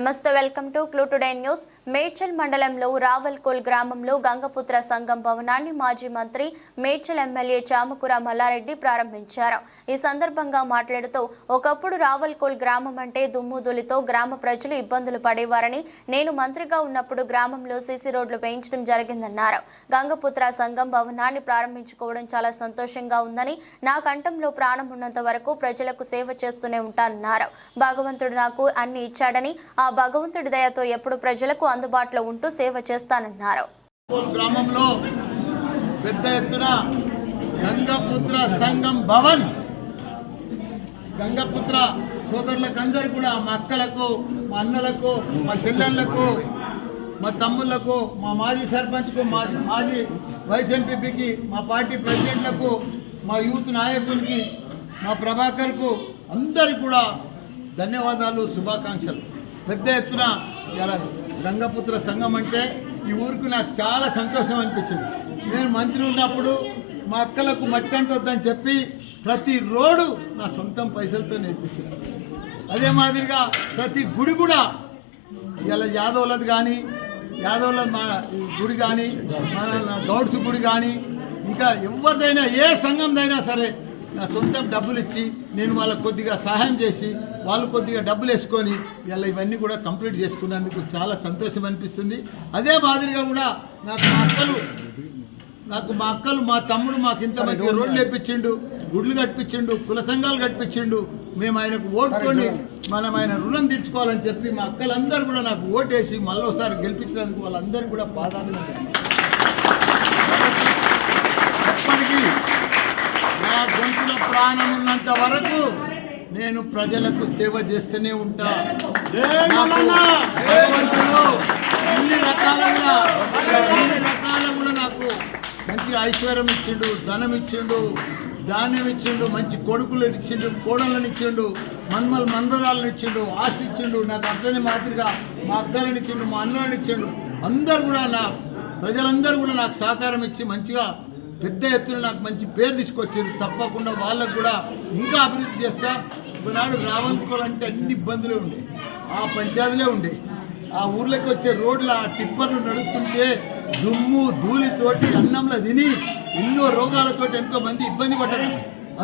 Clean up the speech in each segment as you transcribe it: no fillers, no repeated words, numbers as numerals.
నమస్తే, welcome to clue today news. Medchal మండలంలో రావల్కోల్ గ్రామంలో గంగపుత్ర సంఘం భవనాన్ని మాజీ మంత్రి మేడ్చల్ ఎమ్మెల్యే చామకూర మల్లారెడ్డి ప్రారంభించారు. ఈ సందర్భంగా మాట్లాడుతూ, ఒకప్పుడు రావల్కోల్ గ్రామం అంటే దుమ్ముధూళితో గ్రామ ప్రజలు ఇబ్బందులు పడేవారని, నేను మంత్రిగా ఉన్నప్పుడు గ్రామంలో సీసీ రోడ్లు వేయించడం జరిగిందన్నారు. గంగపుత్ర సంఘం భవనాన్ని ప్రారంభించుకోవడం చాలా సంతోషంగా ఉందని, నా కంఠంలో ప్రాణం ఉన్నంత వరకు ప్రజలకు సేవ చేస్తూనే ఉంటానన్నారు. భగవంతుడు నాకు అన్ని ఇచ్చాడని, ఆ భగవంతుడి దయతో ఎప్పుడు ప్రజలకు అందుబాటులో ఉంటూ సేవ చేస్తానన్నారు. గ్రామంలో పెద్ద ఎత్తున గంగపుత్ర సంఘం భవన్, గంగపుత్ర సోదరులకందరూ కూడా, మా అక్కలకు, మా అన్నలకు, మా చెల్లెళ్లకు, మా తమ్ముళ్లకు, మా మాజీ సర్పంచ్కు, మాజీ వైస్ ఎంపీపీకి, మా పార్టీ ప్రెసిడెంట్లకు, మా యూత్ నాయకునికి, మా ప్రభాకర్కు అందరికీ కూడా ధన్యవాదాలు, శుభాకాంక్షలు. పెద్ద ఎత్తున ఇలా గంగపుత్ర సంఘం అంటే ఈ ఊరికి నాకు చాలా సంతోషం అనిపించింది. నేను మంత్రి ఉన్నప్పుడు మా అక్కలకు మట్టి అంటొద్దని చెప్పి ప్రతి రోడ్డు నా సొంతం పైసలతో నేర్పించాను. అదే మాదిరిగా ప్రతి గుడి కూడా ఇలా యాదవులది కానీ, యాదవుల గుడి కానీ, మన గౌడ్స్ గుడి కానీ, ఇంకా ఎవరిదైనా ఏ సంఘందైనా సరే నా సొంతం డబ్బులు ఇచ్చి నేను వాళ్ళకు కొద్దిగా సహాయం చేసి, వాళ్ళు కొద్దిగా డబ్బులు వేసుకొని ఇలా ఇవన్నీ కూడా కంప్లీట్ చేసుకున్నందుకు చాలా సంతోషం అనిపిస్తుంది. అదే మాదిరిగా కూడా మా అక్కలు మా తమ్ముడు మాకు ఇంత మంచిగా రోడ్లు వేపించిండు, గుడ్లు కట్టించిండు, కుల సంఘాలు కట్టించిండు. మేము ఆయనకు ఓటుకొని మనం ఆయన రుణం తీర్చుకోవాలని చెప్పి మా అక్కలందరూ కూడా నాకు ఓటేసి మళ్ళీసారి గెలిపించినందుకు వాళ్ళందరూ కూడా పాదాభినందనలు. ఎప్పటికీ నా గొంతుల ప్రాణం ఉన్నంత వరకు నేను ప్రజలకు సేవ చేస్తూనే ఉంటా. భగవంతుడు అన్ని రకాలుగా కూడా నాకు మంచి ఐశ్వర్యం ఇచ్చిండు, ధనం ఇచ్చిండు, ధాన్యం ఇచ్చిండు, మంచి కొడుకులు ఇచ్చిండు, కోడళ్ళని ఇచ్చిండు, మందరాలను ఇచ్చిండు, ఆస్తి ఇచ్చిండు. నాకు అట్లనే మాదిరిగా మా అక్కలని ఇచ్చిండు, మా అన్నని ఇచ్చిండు. అందరు కూడా ప్రజలందరూ కూడా నాకు సహకారం ఇచ్చి మంచిగా పెద్ద ఎత్తున నాకు మంచి పేరు తీసుకొచ్చారు. తప్పకుండా వాళ్ళకు కూడా ఇంకా అభివృద్ధి చేస్తా. ఒకనాడు రావల్కోవాలంటే అన్ని ఇబ్బందులే ఉండే, ఆ పంచాయతీలే ఉండే. ఆ ఊర్లోకి వచ్చే రోడ్లు, ఆ టిప్పర్లు నడుస్తుంటే దుమ్ము ధూళితోటి అన్నంలో తిని ఎన్నో రోగాలతోటి ఎంతోమంది ఇబ్బంది పడ్డారు.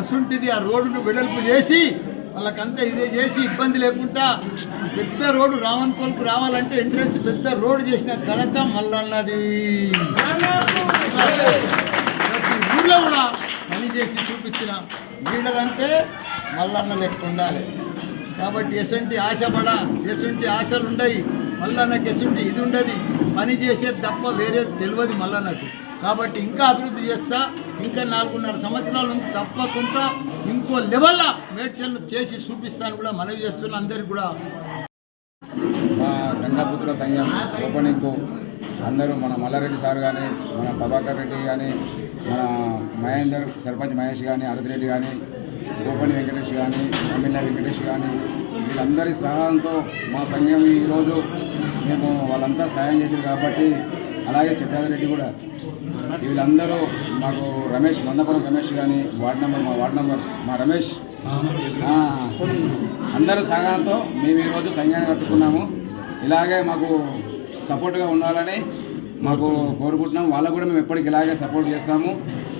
అసుంటిది ఆ రోడ్డును వెడల్పు చేసి వాళ్ళకంతా ఇదే చేసి ఇబ్బంది లేకుండా పెద్ద రోడ్డు రావల్కోల్కు రావాలంటే ఎంట్రెన్స్ పెద్ద రోడ్డు చేసిన ఘనత మల్లన్నది. ఊళ్ళో కూడా పని చేసి చూపించిన లీడర్ అంటే మల్లన్న లెక్క ఉండాలి. కాబట్టి ఎసుంటి ఎసుంటి ఆశలు ఉండయి మల్లన్నకి, ఎసుంటి ఇది ఉండదు. పని చేసేది తప్ప వేరే తెలియదు మల్లన్నకు. కాబట్టి ఇంకా అభివృద్ధి చేస్తా. ఇంకా 4.5 సంవత్సరాల నుంచి తప్పకుండా ఇంకో లెవెల్లో మేడ్చల్ చేసి చూపిస్తాను కూడా మనవి చేస్తున్నా. అందరికి కూడా మా గంగపుత్ర సంఘం ఓపెనింగ్కు అందరూ మన మల్లారెడ్డి సార్ కానీ, మన ప్రభాకర్ రెడ్డి కానీ, మన మహేందర్ సర్పంచ్ మహేష్ కానీ, అరవిరెడ్డి కానీ, గోపని వెంకటేష్ కానీ, ఎమ్మెల్యే వెంకటేష్ కానీ, వీళ్ళందరి సహాయంతో మా సంఘం ఈరోజు మేము వాళ్ళంతా సహాయం చేశారు కాబట్టి, అలాగే చిత్రారెడ్డి కూడా, వీళ్ళందరూ మాకు రమేష్, మందపురం రమేష్ కానీ, మా వార్డ్ నెంబర్ మా రమేష్, అందరి సహాయంతో మేము ఈరోజు సంఘాన్ని కట్టుకున్నాము. ఇలాగే మాకు సపోర్ట్గా ఉండాలని మాకు కోరుకుంటున్నాము. వాళ్ళకు కూడా మేము ఎప్పటికి ఇలాగే సపోర్ట్ చేస్తాము.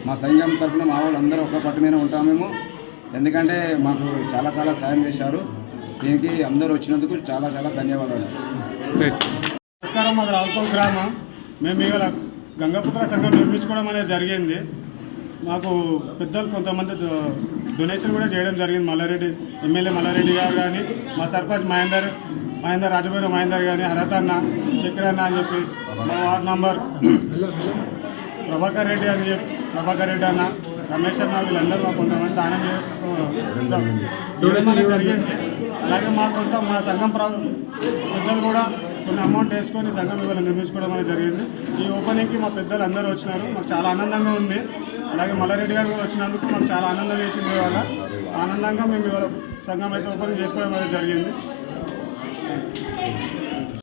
మా సంఘం తరఫున మా వాళ్ళందరూ ఒక పట్టు మీద ఉంటాము మేము. ఎందుకంటే మాకు చాలా సాయం చేశారు. దీనికి అందరూ వచ్చినందుకు చాలా ధన్యవాదాలు. నమస్కారం. మాది రావల్కోల్ గ్రామం. మేము ఇవాళ గంగపుత్ర సంఘం నిర్మించుకోవడం అనేది జరిగింది. మాకు పెద్దలు కొంతమంది డొనేషన్ కూడా చేయడం జరిగింది. ఎమ్మెల్యే మల్లారెడ్డి గారు కానీ, మా సర్పంచ్ మహేందర్ రాజభైరవ మహేందర్ కానీ, హరతన్న, చక్రన్న అని చెప్పి, మా వార్డ్ నంబర్ ప్రభాకర్ రెడ్డి అన్న, రమేష్ అన్న, వీళ్ళందరూ మాకు కొంతమంది దానం చేయడం జరిగింది. అలాగే మా సంఘం పెద్దలు కూడా కొన్ని అమౌంట్ వేసుకొని సంఘం ఇవాళ నిర్మించుకోవడం అనేది జరిగింది. ఈ ఓపెనింగ్కి మా పెద్దలు అందరూ వచ్చినారు. మాకు చాలా ఆనందంగా ఉంది. అలాగే మల్లారెడ్డి గారు కూడా వచ్చినందుకు మాకు చాలా ఆనందం వేసింది. ఇవాళ ఆనందంగా మేము ఇవాళ సంఘం అయితే ఓపెనింగ్ చేసుకోవడం అనేది జరిగింది.